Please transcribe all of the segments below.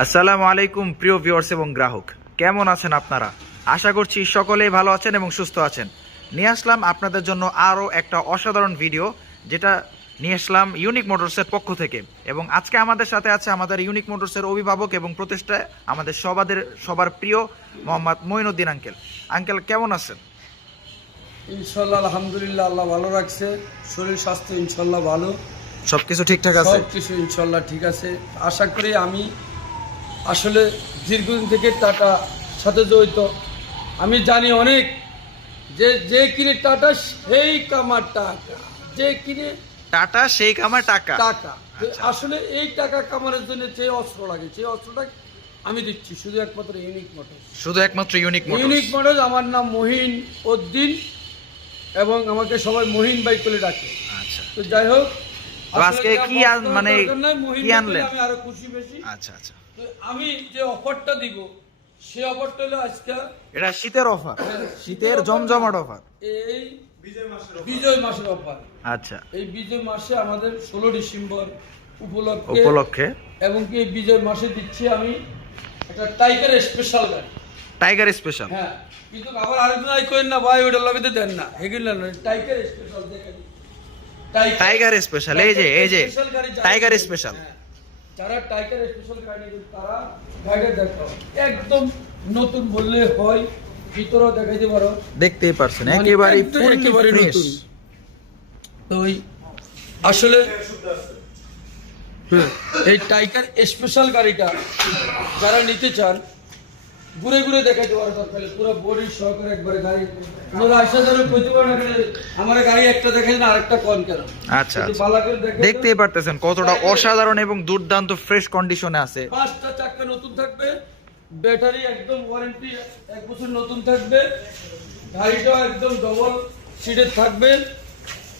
আসসালামু আলাইকুম প্রিয় ভিউয়ার্স এবং গ্রাহক, কেমন আছেন আপনারা? আশা করছি সকলেই ভালো আছেন এবং সুস্থ আছেন। নিয়ে আসলাম আপনাদের জন্য আরও একটা অসাধারণ ভিডিও, যেটা নিয়ে আসলাম ইউনিক মোটরসের পক্ষ থেকে। এবং আজকে আমাদের সাথে আছে আমাদের ইউনিক মোটরসের অভিভাবক এবং প্রতিষ্ঠা আমাদের সবার প্রিয় মোহাম্মদ মঈনুদ্দিন আঙ্কেল। আঙ্কেল কেমন আছেন? ইনশাল্লাহ আলহামদুলিল্লাহ, আল্লাহ ভালো রাখছে। শরীর স্বাস্থ্য ইনশাল্লাহ ভালো, সবকিছু ঠিকঠাক আছে? সব কিছু ইনশাল্লাহ ঠিক আছে। আশা করি আমি আসলে দীর্ঘদিন থেকে টাটা সাথে জড়িত। আমি জানি অনেক যে কিনে টাটা সেই কামার টাকা, যে কিনে টাটা সেই কামার টাকা। টাকা আসলে এই টাকা কামানোর জন্য যে অস্ত্র লাগে, সেই অস্ত্রটা আমি দিচ্ছি শুধু একমাত্র ইউনিক মোটরস। শুধু একমাত্র ইউনিক মোটরস। Unique motors. আমার নাম মহিন উদ্দিন এবং আমাকে সবাই মহিন ভাই বলে ডাকে। আচ্ছা, তো যাই হোক, আজকে কি মানে কি আনলেন? আমি আরো খুশি বেশি। আচ্ছা আচ্ছা, তো আমি যে অফারটা দিব সেই অফারটা হলো আজকে এটা শীতের অফার, শীতের জমজমাট অফার, এই বিজয় মাসের অফার। আচ্ছা, এই বিজয় মাসে আমাদের 16 ডিসেম্বর উপলক্ষে এবং কি এই বিজয় মাসে দিচ্ছি আমি একটা টাইগার স্পেশাল গাড়ি। Tiger special. হ্যাঁ, কিন্তু আবার আরেকজন আই করেন না ভাই, ওইটা লবিতে দেন না, হেগুলা নয়, টাইগার স্পেশাল দেখেন। টাইগার স্পেশাল, এই যে টাইগার স্পেশাল। যারা টাইগার স্পেশাল গাড়ি নেবেন তারা গাড়িটা দেখো, একদম নতুন বললে হয়, ভিতরেও দেখাইতে পারো, দেখতেই পারছেন একেবারে ফ্রেশ। তো ওই আসলে এই টাইগার স্পেশাল গাড়িটা যারা নিতে চান ঘুরে ঘুরে দেখাইতে পারো, দরকার পুরো বডি সহকারে একবারে গাড়ি ওনারা আসা ধরে কইতে পারে না আমার গাড়ি একটা দেখাই না আরেকটা কোন কেন। আচ্ছা, দেখতেই পারতেছেন কতটা অসাধারণ এবং দুর্দান্ত ফ্রেশ কন্ডিশনে আছে। 5টা চাকা নতুন থাকবে, ব্যাটারি একদম ওয়ারেন্টি 1 বছর নতুন থাকবে, গাড়িটাও একদম ডবল সিটের থাকবে,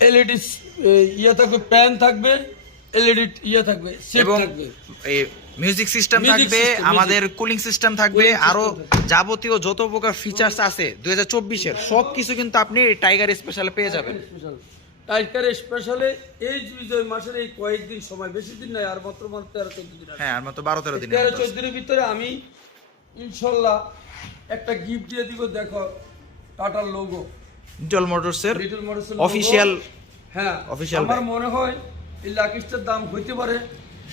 এলইডি ইয়া থাকবে, প্যান থাকবে, এলইডি ইয়া থাকবে, সিট থাকবে, মিউজিক সিস্টেম থাকবে, আমাদের কুলিং সিস্টেম থাকবে, আরো যাবতীয় যত প্রকার ফিচার্স আছে 2024 এর সবকিছু কিন্তু আপনি টাইগার স্পেশালে পেয়ে যাবেন। টাইগার স্পেশালে এই বিজয় মাসের এই কয়েকদিন সময়, বেশি দিন নাই, আর মাত্র 13-14 দিন আছে। হ্যাঁ, আর মাত্র 12-13 দিন। 13-14 দিনের ভিতরে আমি ইনশাল্লাহ একটা গিফট দিয়ে দিব। দেখো টাটার লোগো, লিটল মোটরসের অফিশিয়াল। হ্যাঁ, আমার মনে হয় এই লাকিসটার দাম হইতে পারে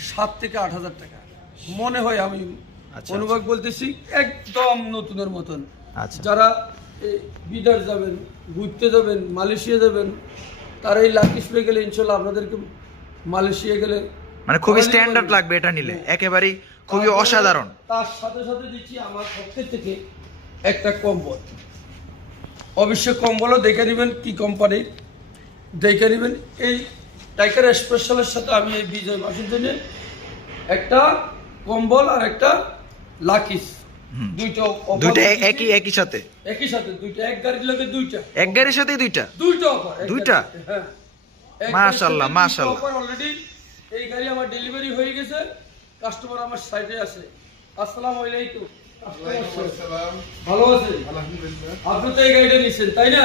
7 থেকে 8 হাজার টাকা মনে হয়, আমি অনুভব বলতেছি, একদম নতুনের মতন। যারা বিদেশ যাবেন, ঘুরতে যাবেন, মালয়েশিয়া যাবেন, তারা এই লাকিস পেয়ে গেলে ইনশাল্লাহ আপনাদেরকে মালয়েশিয়া গেলে মানে খুবই স্ট্যান্ডার্ড লাগবে, এটা নিলে একেবারেই খুবই অসাধারণ। তার সাথে সাথে দিচ্ছি আমার পক্ষের থেকে একটা কম্বল। অবশ্যই কম্বলও দেখে নেবেন কি কোম্পানির, দেখে নেবেন। এই টাইগার স্পেশালের সাথে আমি এই বিজয় মাসের জন্য একটা কম্বল আর একটা লাকিস, দুইটা একই সাথে দুইটা, এক গাড়ির লগে দুইটা, এক গাড়ির সাথে দুইটা অফার, দুইটা। হ্যাঁ, মাশাআল্লাহ মাশাআল্লাহ। অফার অলরেডি এই গাড়ি আমার ডেলিভারি হয়ে গেছে, কাস্টমার আমার সাইডে আছে। আসসালামু আলাইকুম। ভালো আছেন? আপনি তো এই গাড়িটা নিচ্ছেন তাই না?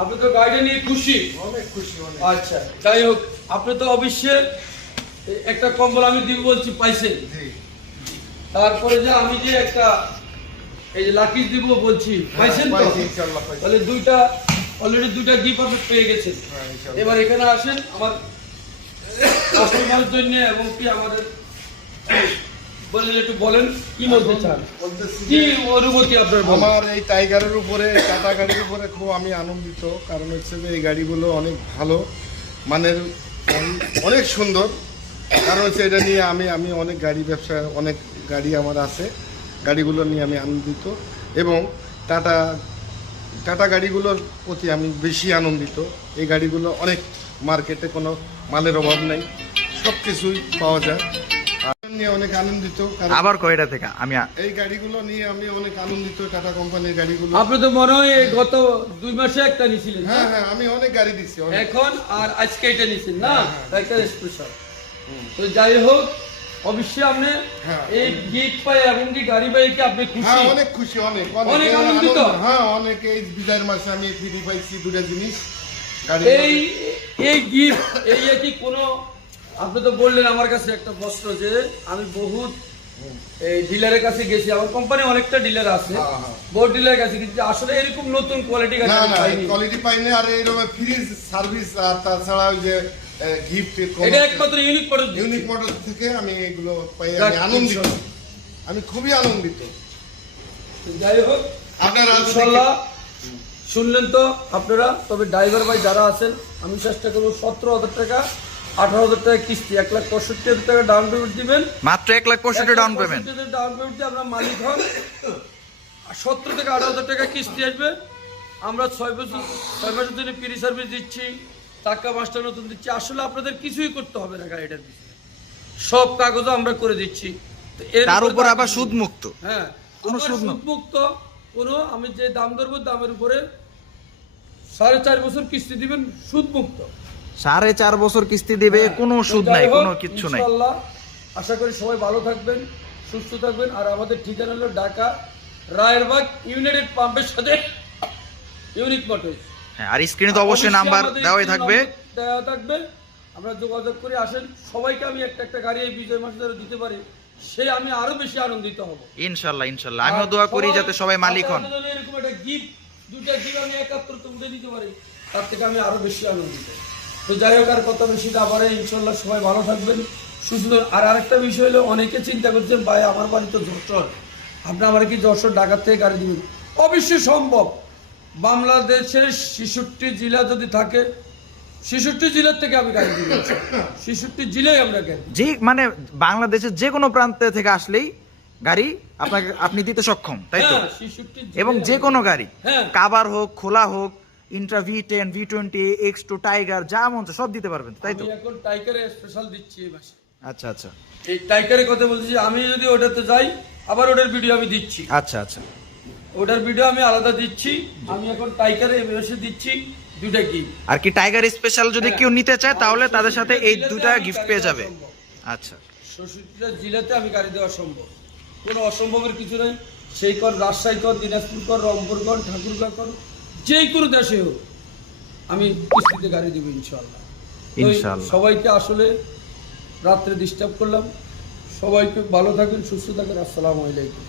আপনি তো গাড়িটা নিয়ে খুশি? অনেক খুশি। আচ্ছা, যাই হোক, আপনি তো অবশ্যই একটা কম্বল আমি দিব বলছি পাইছেন। তারপরে যে আমি যে একটা এই যে লাকিস দিব বলছি পাইছেন তো? তাহলে দুইটা অলরেডি দুইটা গিফট আপনি পেয়ে গেছেন। এবার এখানে আসেন আমার কাস্টমারের জন্য এবং কি আমাদের বলেন, একটু বলেন কি বলতে চান, কি অনুভূতি আপনার? আমার এই টাইগারের উপরে, টাটা গাড়ির উপরে খুব আমি আনন্দিত। কারণ হচ্ছে যে এই গাড়িগুলো অনেক ভালো মানের, অনেক সুন্দর। কারণ হচ্ছে এটা নিয়ে আমি অনেক গাড়ি ব্যবসা, অনেক গাড়ি আমার আছে, গাড়িগুলো নিয়ে আমি আনন্দিত এবং টাটা গাড়িগুলোর প্রতি আমি বেশি আনন্দিত। এই গাড়িগুলো অনেক, মার্কেটে কোনো মালের অভাব নেই, সব কিছুই পাওয়া যায়। নিয়ে অনেক আনন্দিত। আবার কয়টা থেকে আমি এই গাড়িগুলো নিয়ে আমি অনেক আনন্দিত। টাটা কোম্পানির গাড়িগুলো আপনি তো মনে হয় গত 2 মাসে একটা নিছিলেন। হ্যাঁ হ্যাঁ, আমি অনেক গাড়ি দিচ্ছি এখন, আর আজকে এটা নিছেন না, টাইগার স্পেশাল। তো যাই হোক, অবশ্যই আপনি এই গিফট পাই এবং কি গাড়ি পাইকে আপনি খুশি? হ্যাঁ, অনেক খুশি, অনেক আনন্দিত। হ্যাঁ, অনেক। এই বিদায়ের মাসে আমি ফ্রি পাইছি দুটা জিনিস গাড়ি। এই গিফট এই কি কোনো, আপনি তো বললেন আমার কাছে একটা বস্ত্র, যে আমি বহুত এই ডিলারের কাছে গেছি, আমার কোম্পানি অনেকটা ডিলার আছে, হ্যাঁ, হ্যাঁ। বহুত ডিলারের কাছে, কিন্তু আসলে এরকম নতুন কোয়ালিটি গাড়ি না আমি না পাইনি। কোয়ালিটি পাইনি। আর এইরকম ফ্রিজ সার্ভিস আর তাছাড়া ওই যে গিফট এটা একমাত্র ইউনিক প্রোডাক্ট। ইউনিক মডেল থেকে আমি এগুলো পাই, যাক, আমি আনন্দিত, ইনশাল্লাহ। আমি খুবই আনন্দিত। যাই হোক, আপনারা ইনশাল্লাহ শুনলেন তো আপনারা। তবে ড্রাইভার ভাই যারা আছেন, আমি চেষ্টা করবো 17,000 টাকা 18,000 টাকা কিস্তি, 1,65,000 টাকা ডাউন পেমেন্ট দিবেন। মাত্র 1,65,000 ডাউন পেমেন্ট। 1,65,000 ডাউন পেমেন্ট দিয়ে আপনার মালিক হন। আর 17 থেকে 18,000 টাকা কিস্তি আসবে। আমরা 6 মাসের জন্য ফ্রি সার্ভিস দিচ্ছি, টাকা মাস্টার নতুন দিচ্ছি। আসলে আপনাদের কিছুই করতে হবে না গাড়িটার পিছনে, সব কাগজও আমরা করে দিচ্ছি। তো এর তার উপর বাকি আবার কিছু- সুদ মুক্ত। হ্যাঁ, কোনো আবার সুদ না। সুদমুক্ত। কোনো আমি যে দাম ধরবো দামের উপরে 4.5 বছর কিস্তি দিবেন সুদ মুক্ত। 4.5 বছর কিস্তি দিবে, কোনো তো সুদ যাই নাই, হোক, কোনো কিচ্ছু নাই। ইনশাআল্লাহ আশা করি সবাই ভালো থাকবেন, সুস্থ থাকবেন। আর আমাদের ঠিকানা হলো ঢাকা রায়েরবাগ ইউনাইটেড পাম্পের সাথে ইউনিক মোটরস। হ্যাঁ, আর স্ক্রিনে তো অবশ্যই নাম্বার আমাদের দেওয়াই স্ক্রিনে থাকবে। নম্বর দেওয়া থাকবে, আমরা যোগাযোগ করে আসেন। সবাইকে আমি একটা একটা গাড়ি এই বিজয় মাসে ধরে দিতে পারি, সে আমি আরো বেশি আনন্দিত হব। ইনশাল্লাহ ইনশাল্লাহ, আমিও দোয়া করি যাতে সবাই মালিক হন। আপনাদের জন্য এরকম একটা গিফট, দুটা গিফট আমি একাত্তর তুলতে দিতে পারি, তার থেকে আমি আরো বেশি আনন্দিত। তো যাই হোক, আর কথা বেশি না বাড়ে, ইনশাল্লাহ সবাই ভালো থাকবেন, সুস্থ থাকবেন। আর আরেকটা বিষয় হলো, অনেকে চিন্তা করছেন ভাই আমার বাড়ি তো যশোর, আপনি আমার কি যশোর ঢাকার থেকে গাড়ি দিবেন? অবশ্যই সম্ভব। বাংলাদেশের 66 জেলা যদি থাকে, 66 জেলার থেকে আমি গাড়ি দিব। 66 জেলায় আমরা গাড়ি দিই। যে মানে বাংলাদেশের যে কোনো প্রান্তে থেকে আসলেই গাড়ি আপনি দিতে সক্ষম, তাই তো? হ্যাঁ, 66 জেলায় এবং যে কোনো গাড়ি, হ্যাঁ। কাভার হোক, খোলা হোক, Intra V10, V20, X2, tiger, যা মন চায় সব দিতে পারবেন, তাই তো? আমি এখন টাইগারে স্পেশাল দিচ্ছি এই মাসে। আচ্ছা আচ্ছা এই টাইগারের কথা বলছি, আমি যদি ওটাতে যাই আবার ওটার ভিডিও আমি দিচ্ছি, আচ্ছা আচ্ছা ওটার ভিডিও আমি আলাদা দিচ্ছি। আমি এখন টাইগারে এসে দিচ্ছি দুটা গিফট। আর কি টাইগার স্পেশাল যদি কেউ নিতে চায় তাহলে তাদের সাথে এই জেলাতে দুটা আমি গিফট গাড়ি পেয়ে দেওয়া যাবে। সম্ভব। আচ্ছা, 66টা জেলাতে আমি গাড়ি দেওয়া সম্ভব, কোনো অসম্ভবের কিছু নেই। সেই কর রাজশাহী কর, দিনাজপুর কর, রংপুর কর, ঠাকুরগাঁ কর, যে কোনো দেশে হোক আমি কিস্তিতে গাড়ি দেবো ইনশাআল্লাহ। তো ইনশাআল্লাহ। সবাইকে আসলে রাত্রে ডিস্টার্ব করলাম, সবাইকে ভালো থাকেন, সুস্থ থাকেন। আসসালামু আলাইকুম।